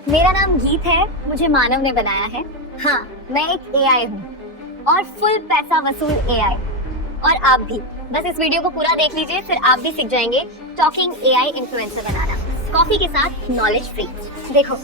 मेरा नाम गीत है, मुझे मानव ने बनाया है। हाँ, मैं एक एआई हूँ और फुल पैसा वसूल एआई। और आप भी बस इस वीडियो को पूरा देख लीजिए, फिर आप भी सीख जाएंगे टॉकिंग एआई इन्फ्लुएंसर बनाना, कॉफी के साथ नॉलेज फ्री। देखो,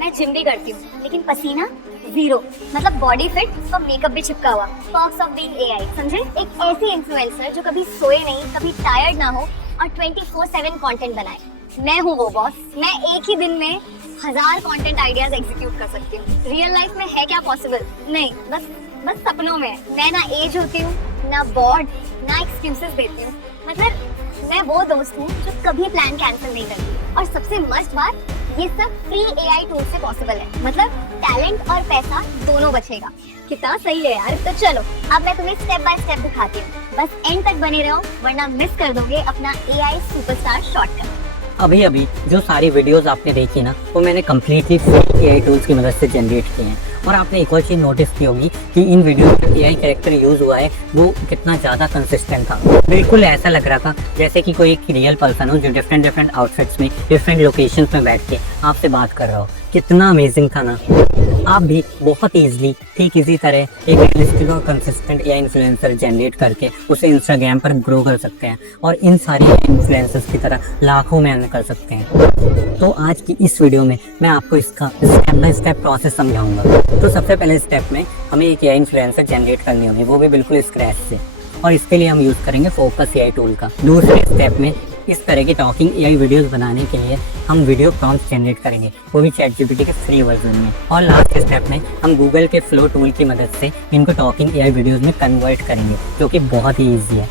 मैं जिम भी करती हूँ लेकिन पसीना जीरो, मतलब बॉडी फिट और मेकअप भी चिपका हुआ। पर्क्स ऑफ बीइंग एआई, समझे? एक ऐसी इन्फ्लुएंसर जो कभी सोए नहीं, कभी टायर्ड ना हो और 24/7 कंटेंट बनाए। मैं हूँ वो बॉस। मैं एक ही दिन में 1000 कंटेंट आइडियाज एग्जीक्यूट कर सकती हूँ। रियल लाइफ में है क्या पॉसिबल? नहीं, बस सपनों में। मैं ना एज होती हूँ, ना बोर्ड, ना एक्सक्यूजेस देती हूँ। मतलब मैं वो दोस्त हूँ जो कभी प्लान कैंसिल नहीं करती। और सबसे मस्त बात, ये सब फ्री एआई टूल से पॉसिबल है। मतलब टैलेंट और पैसा दोनों बचेगा। कितना सही है यार। तो चलो, अब मैं तुम्हें स्टेप बाय स्टेप दिखाती हूँ। बस एंड तक बने रहो, वरना मिस कर दोगे अपना एआई सुपरस्टार शॉर्टकट। अभी अभी जो सारी वीडियोस आपने देखी ना, वो मैंने कम्प्लीटली फ्री एआई टूल्स की मदद से जनरेट किए हैं। और आपने एक और चीज़ नोटिस की होगी कि इन वीडियो में एआई कैरेक्टर यूज़ हुआ है वो कितना ज़्यादा कंसिस्टेंट था। बिल्कुल ऐसा लग रहा था जैसे कि कोई एक रियल पर्सन हो जो डिफरेंट आउटफिट्स में, डिफरेंट लोकेशंस में बैठ के आपसे बात कर रहा हो। कितना अमेजिंग था ना। आप भी बहुत ईजिली ठीक इसी तरह एक रियलिस्टिक और कंसिस्टेंट एआई इन्फ्लुएंसर जनरेट करके उसे इंस्टाग्राम पर ग्रो कर सकते हैं और इन सारी इन्फ्लुएंसर्स की तरह लाखों में अर्न कर सकते हैं। तो आज की इस वीडियो में मैं आपको इसका स्टेप बाय स्टेप प्रोसेस समझाऊंगा। तो सबसे पहले स्टेप में हमें एक एआई इन्फ्लुएंसर जनरेट करनी होगी, वो भी बिल्कुल स्क्रैच से। और इसके लिए हम यूज़ करेंगे फोकस एआई टूल का। दूसरे स्टेप में इस तरह की टॉकिंग एआई वीडियोस बनाने के लिए हम वीडियो प्रॉम्प्ट्स जनरेट करेंगे, वो भी ChatGPT के फ्री वर्जन में। और लास्ट स्टेप में हम गूगल के फ्लो टूल की मदद से इनको टॉकिंग एआई वीडियोस में कन्वर्ट करेंगे, जो कि बहुत ही ईजी है।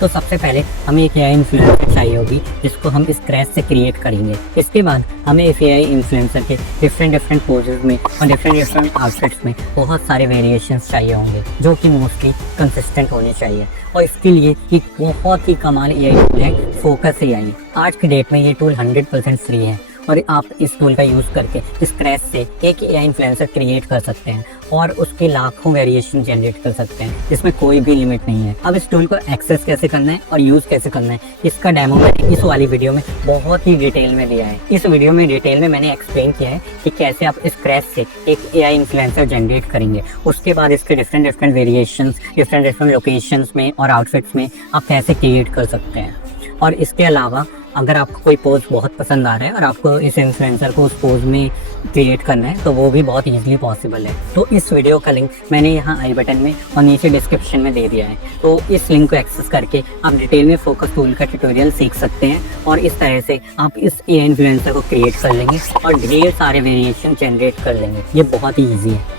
तो सबसे पहले हमें एक एआई इन्फ्लुएंसर चाहिए होगी जिसको हम स्क्रैच से क्रिएट करेंगे। इसके बाद हमें इस एआई इन्फ्लुएंसर के डिफरेंट पोजेस में और डिफरेंट आउटफिट्स में बहुत सारे वेरिएशंस चाहिए होंगे, जो कि मोस्टली कंसिस्टेंट होने चाहिए। और इसके लिए एक बहुत ही कमाल एआई टूल है फोकस एआई। आज की डेट में ये टूल 100% फ्री है और आप इस टूल का यूज़ करके स्क्रैच से एक एआई इन्फ्लुएंसर क्रिएट कर सकते हैं और उसके लाखों वेरिएशन जनरेट कर सकते हैं, जिसमें कोई भी लिमिट नहीं है। अब इस टूल को एक्सेस कैसे करना है और यूज़ कैसे करना है, इसका डेमो मैंने इस वाली वीडियो में बहुत ही डिटेल में दिया है। इस वीडियो में डिटेल में मैंने एक्सप्लेन किया है कि कैसे आप स्क्रैच से एक एआई इन्फ्लुएंसर जनरेट करेंगे। उसके बाद इसके डिफरेंट वेरिएशंस, डिफरेंट लोकेशंस में और आउटफिट्स में आप कैसे क्रिएट कर सकते हैं। और इसके अलावा अगर आपको कोई पोज बहुत पसंद आ रहा है और आपको इस इन्फ्लुएंसर को उस पोज में क्रिएट करना है, तो वो भी बहुत ईजिली पॉसिबल है। तो इस वीडियो का लिंक मैंने यहाँ आई बटन में और नीचे डिस्क्रिप्शन में दे दिया है। तो इस लिंक को एक्सेस करके आप डिटेल में फोकस टूल का ट्यूटोरियल सीख सकते हैं और इस तरह से आप इस एआई इन्फ्लुएंसर को क्रिएट कर लेंगे और ढेर सारे वेरिएशन जनरेट कर लेंगे। ये बहुत ही ईजी है।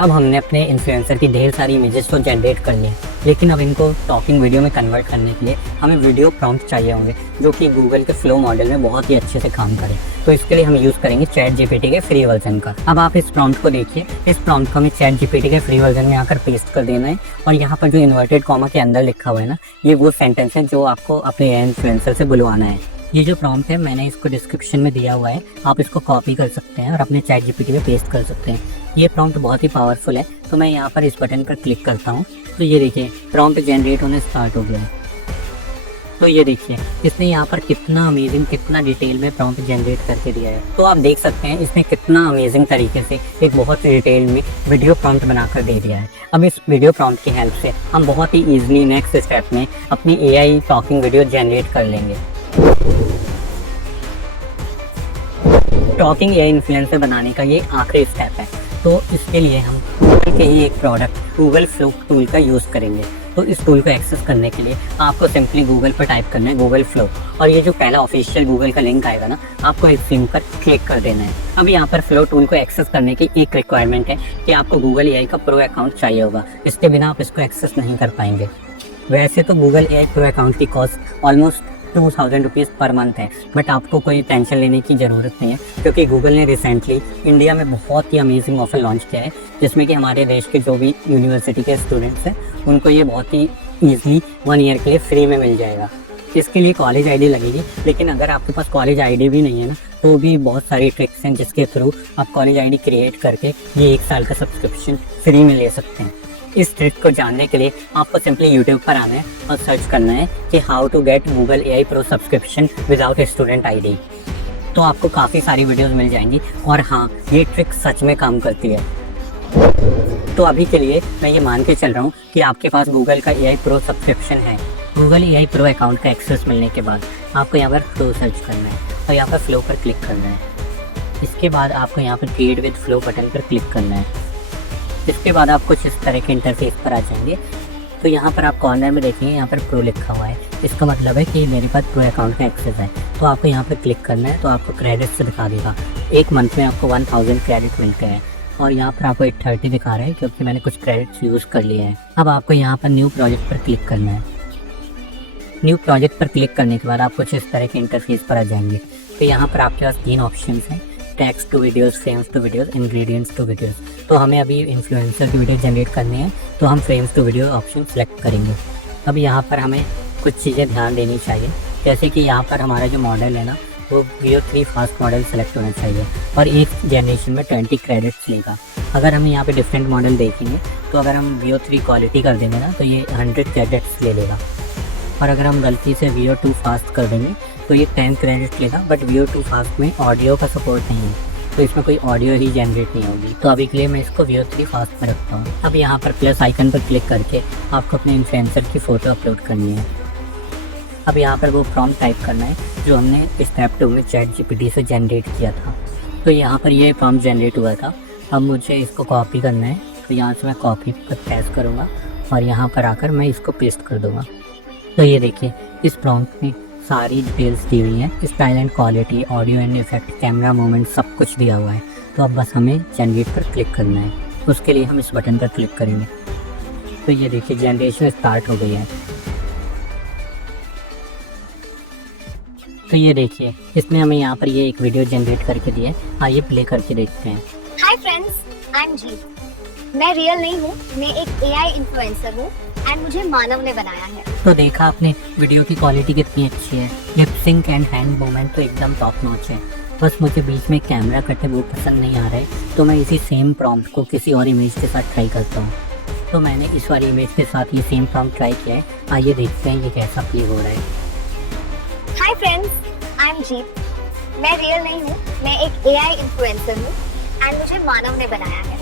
अब हमने अपने इन्फ्लुएंसर की ढेर सारी इमेजेस को जनरेट कर लिए, लेकिन अब इनको टॉकिंग वीडियो में कन्वर्ट करने के लिए हमें वीडियो प्रॉम्प्ट चाहिए होंगे, जो कि गूगल के फ्लो मॉडल में बहुत ही अच्छे से काम करें। तो इसके लिए हम यूज़ करेंगे ChatGPT के फ्री वर्जन का। अब आप इस प्रॉम्प्ट को देखिए। इस प्रॉम्प्ट को हमें ChatGPT के फ्री वर्जन में आकर पेस्ट कर देना है और यहाँ पर जो इन्वर्टेड कॉमा के अंदर लिखा हुआ है ना, ये वो सेंटेंस है जो आपको अपने इन्फ्लुएंसर से बुलवाना है। ये जो प्रॉम्प्ट है मैंने इसको डिस्क्रिप्शन में दिया हुआ है, आप इसको कॉपी कर सकते हैं और अपने ChatGPT में पेस्ट कर सकते हैं। ये प्रॉम्प्ट बहुत ही पावरफुल है। तो मैं यहाँ पर इस बटन पर क्लिक करता हूँ, तो ये देखिए प्रॉम्प्ट जनरेट होने स्टार्ट हो गया। तो ये देखिए इसने यहाँ पर कितना अमेजिंग, कितना डिटेल में प्रॉम्प्ट जनरेट करके दिया है। तो आप देख सकते हैं इसने कितना अमेजिंग तरीके से एक बहुत डिटेल में वीडियो प्रॉम्प्ट बनाकर दे दिया है। अब इस वीडियो प्रॉम्प्ट की हेल्प से हम बहुत ही ईजिली नेक्स्ट स्टेप में अपनी एआई टॉकिंग वीडियो जनरेट कर लेंगे। टॉकिंग एआई इन्फ्लुएंसर बनाने का ये आखिरी स्टेप है। तो इसके लिए हम गूगल के ही एक प्रोडक्ट गूगल फ्लो टूल का यूज़ करेंगे। तो इस टूल को एक्सेस करने के लिए आपको सिंपली गूगल पर टाइप करना है गूगल फ्लो, और ये जो पहला ऑफिशियल गूगल का लिंक आएगा ना, आपको इस लिंक पर क्लिक कर देना है। अब यहाँ पर फ्लो टूल को एक्सेस करने की एक रिक्वायरमेंट है कि आपको गूगल एआई का प्रो अकाउंट चाहिए होगा, इसके बिना आप इसको एक्सेस नहीं कर पाएंगे। वैसे तो गूगल एआई प्रो अकाउंट की cost almost 2000 rupees per month है, बट आपको कोई टेंशन लेने की ज़रूरत नहीं है, क्योंकि गूगल ने रिसेंटली इंडिया में बहुत ही अमेजिंग ऑफर लॉन्च किया है, जिसमें कि हमारे देश के जो भी यूनिवर्सिटी के स्टूडेंट्स हैं उनको ये बहुत ही ईजिली 1 ईयर के लिए फ्री में मिल जाएगा। इसके लिए कॉलेज आईडी लगेगी, लेकिन अगर आपके पास कॉलेज आईडी भी नहीं है ना, तो भी बहुत सारी ट्रिक्स हैं जिसके थ्रू आप कॉलेज आईडी क्रिएट करके ये 1 साल का सब्सक्रिप्शन फ्री में ले सकते हैं। इस ट्रिक को जानने के लिए आपको सिंपली यूट्यूब पर आना है और सर्च करना है कि how to get Google AI Pro subscription without student ID। तो आपको काफ़ी सारी वीडियोस मिल जाएंगी और हाँ, ये ट्रिक सच में काम करती है। तो अभी के लिए मैं ये मान के चल रहा हूँ कि आपके पास गूगल का AI Pro सब्सक्रिप्शन है। गूगल AI Pro अकाउंट का एक्सेस मिलने के बाद आपको यहाँ पर फ्लो सर्च करना है और यहाँ पर फ्लो पर क्लिक करना है। इसके बाद आपको यहाँ पर क्रिएट विद फ्लो बटन पर क्लिक करना है। इसके बाद आप कुछ इस तरह के इंटरफेस पर आ जाएंगे। तो यहाँ पर आप कॉर्नर में देखेंगे, यहाँ पर प्रो लिखा हुआ है। इसका मतलब है कि मेरे पास प्रो अकाउंट का एक्सेस है। तो आपको यहाँ पर क्लिक करना है, तो आपको क्रेडिट से दिखा देगा। एक मंथ में आपको 1000 क्रेडिट मिलते हैं और यहाँ पर आपको 830 दिखा रहा है क्योंकि मैंने कुछ क्रेडिट्स यूज़ कर लिए हैं। अब आपको यहाँ पर न्यू प्रोजेक्ट पर क्लिक करना है। न्यू प्रोजेक्ट पर क्लिक करने के बाद आप कुछ इस तरह के इंटरफेस पर आ जाएंगे। तो यहाँ पर आपके पास 3 ऑप्शंस हैं, text to videos, frames to videos, ingredients to videos. तो हमें अभी इन्फ्लुएंसर की वीडियो जनरेट करनी है, तो हम frames to video option select करेंगे। अब यहाँ पर हमें कुछ चीज़ें ध्यान देनी चाहिए, जैसे कि यहाँ पर हमारा जो मॉडल है ना, वो Veo 3 फास्ट मॉडल सेलेक्ट होना चाहिए और एक जनरेशन में 20 क्रेडिट्स लेगा। अगर हम यहाँ पे डिफरेंट मॉडल देखेंगे तो अगर हम Veo 3 क्वालिटी कर देंगे ना, तो ये 100 क्रेडिट्स ले लेगा। और अगर हम गलती से Veo 2 फास्ट कर देंगे तो ये 10 क्रेडिट लेगा। बट Veo 2 फास्ट में ऑडियो का सपोर्ट नहीं है, तो इसमें कोई ऑडियो ही जनरेट नहीं होगी। तो अभी के लिए मैं इसको Veo 3 फास्ट पर रखता हूँ। अब यहाँ पर प्लस आइकन पर क्लिक करके आपको अपने इन्फ्लुएंसर की फ़ोटो अपलोड करनी है। अब यहाँ पर वो प्रॉम्प्ट टाइप करना है जो हमने स्टेप 2 में ChatGPT से जनरेट किया था। तो यहाँ पर ये प्रॉम्प्ट जनरेट हुआ था। अब मुझे इसको कॉपी करना है, तो यहाँ से मैं कॉपी पर प्रेस करूँगा और यहाँ पर आकर मैं इसको पेस्ट कर दूँगा। तो ये देखिए, इस प्रॉम्प्ट में सारी डिटेल्स दी हुई हैं, style and quality, audio and effect, camera movement, सब कुछ दिया हुआ है। तो अब बस हमें जनरेट पर क्लिक करना है। उसके लिए हम इस बटन पर क्लिक करेंगे। तो ये देखिए, जनरेशन स्टार्ट हो गई है। तो ये देखिए, इसने हमें यहाँ पर ये एक वीडियो जनरेट करके दिया है। आइए प्ले करके देखते हैं। हाय फ्रेंड्स, आई एम जीत। मैं रियल नहीं हूँ, मैं एक AI इन्फ्लुएंसर हूँ एंड मुझे मानव ने बनाया है। तो देखा आपने वीडियो की क्वालिटी कितनी अच्छी है। Lip sync and hand movement तो एकदम टॉप नॉच है। बस मुझे बीच में कैमरा कटे वो पसंद नहीं आ रहा है, तो मैं इसी सेम प्रॉम्प्ट को किसी और इमेज के साथ ट्राई करता हूँ। तो मैंने इस वाली इमेज के साथ ये सेम प्रॉम्प्ट ट्राई किया है। आइए देखते हैं ये कैसा प्ले हो रहा है। हाय फ्रेंड्स, आई एम जीत। मैं रियल नहीं हूँ, मैं एक AI इन्फ्लुएंसर हूँ एंड मुझे मानव ने बनाया है।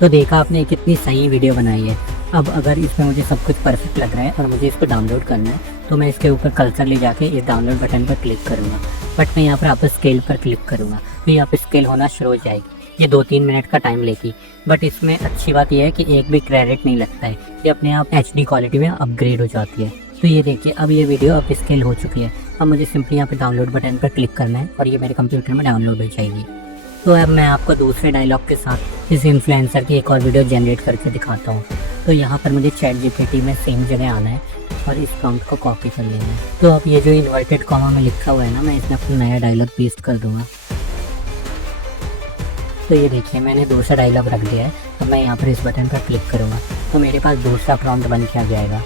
तो देखा आपने कितनी सही वीडियो बनाई है। अब अगर इसमें मुझे सब कुछ परफेक्ट लग रहा है और मुझे इसको डाउनलोड करना है, तो मैं इसके ऊपर कर्सर ले जाके इस डाउनलोड बटन पर क्लिक करूँगा। बट मैं यहाँ पर आप स्केल पर क्लिक करूँगा, तो यहाँ पर स्केल होना शुरू हो जाएगी। ये 2-3 मिनट का टाइम लेगी, बट इसमें अच्छी बात यह है कि एक भी क्रेडिट नहीं लगता है। ये अपने आप HD क्वालिटी में अपग्रेड हो जाती है। तो ये देखिए, अब ये वीडियो अब स्केल हो चुकी है। अब मुझे सिंपली यहाँ पे डाउनलोड बटन पर क्लिक करना है और ये मेरे कंप्यूटर में डाउनलोड हो जाएगी। तो अब मैं आपको दूसरे डायलॉग के साथ इस इन्फ्लुएंसर की एक और वीडियो जनरेट करके दिखाता हूँ। तो यहाँ पर मुझे ChatGPT में सेम जगह आना है और इस प्रॉम्प्ट को कॉपी कर लेना है। तो अब ये जो इन्वर्टेड कॉमा में लिखा हुआ है ना, मैं इसमें अपना नया डायलॉग पेस्ट कर दूँगा। तो ये देखिए, मैंने दूसरा डायलॉग रख दिया है। तो मैं यहाँ पर इस बटन पर क्लिक करूँगा तो मेरे पास दूसरा प्रॉम्प्ट बन के आ जाएगा।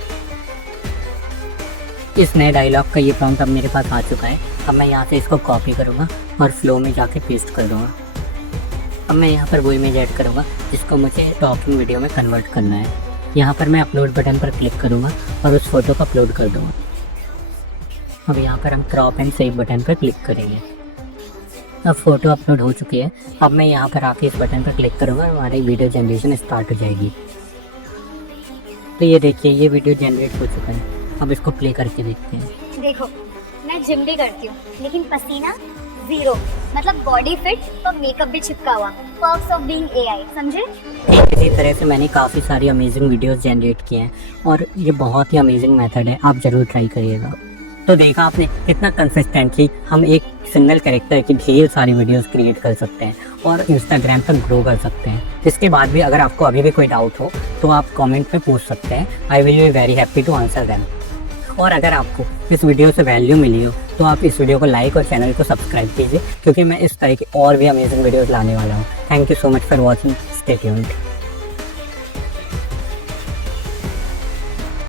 इस नए डायलॉग का ये प्रॉम्प्ट अब मेरे पास आ चुका है। अब मैं यहाँ से इसको कॉपी करूँगा और फ्लो में जाके पेस्ट कर दूँगा। अब मैं यहाँ पर वो इमेज ऐड करूँगा जिसको मुझे टॉकिंग वीडियो में कन्वर्ट करना है। यहाँ पर मैं अपलोड बटन पर क्लिक करूँगा और उस फोटो को अपलोड कर दूँगा। अब यहाँ पर हम क्रॉप एंड सेव बटन पर क्लिक करेंगे। अब फोटो अपलोड हो चुकी है। अब मैं यहाँ पर आके इस बटन पर क्लिक करूँगा और हमारी वीडियो जनरेशन स्टार्ट हो जाएगी। तो ये देखिए, ये वीडियो जनरेट हो चुका है। अब इसको प्ले करके देखते हैं। देखो, मैं जिम भी करती हूँ लेकिन पसीना 0, मतलब बॉडी फिट तो मेकअप भी चिपका हुआ। पर्क्स ऑफ बीइंग AI, समझे? इसी तरह से मैंने काफ़ी सारी अमेजिंग वीडियोस जनरेट किए हैं और ये बहुत ही अमेजिंग मेथड है, आप ज़रूर ट्राई करिएगा। तो देखा आपने कितना कंसिस्टेंटली हम एक सिंगल कैरेक्टर की ढेर सारी वीडियोस क्रिएट कर सकते हैं और इंस्टाग्राम तक ग्रो कर सकते हैं। इसके बाद भी अगर आपको अभी भी कोई डाउट हो तो आप कमेंट में पूछ सकते हैं। I will be very happy to answer them. और अगर आपको इस वीडियो से वैल्यू मिली हो तो आप इस वीडियो को लाइक और चैनल को सब्सक्राइब कीजिए, क्योंकि मैं इस तरह की और भी अमेजिंग वीडियोस लाने वाला हूँ। Thank you so much for watching. Stay tuned.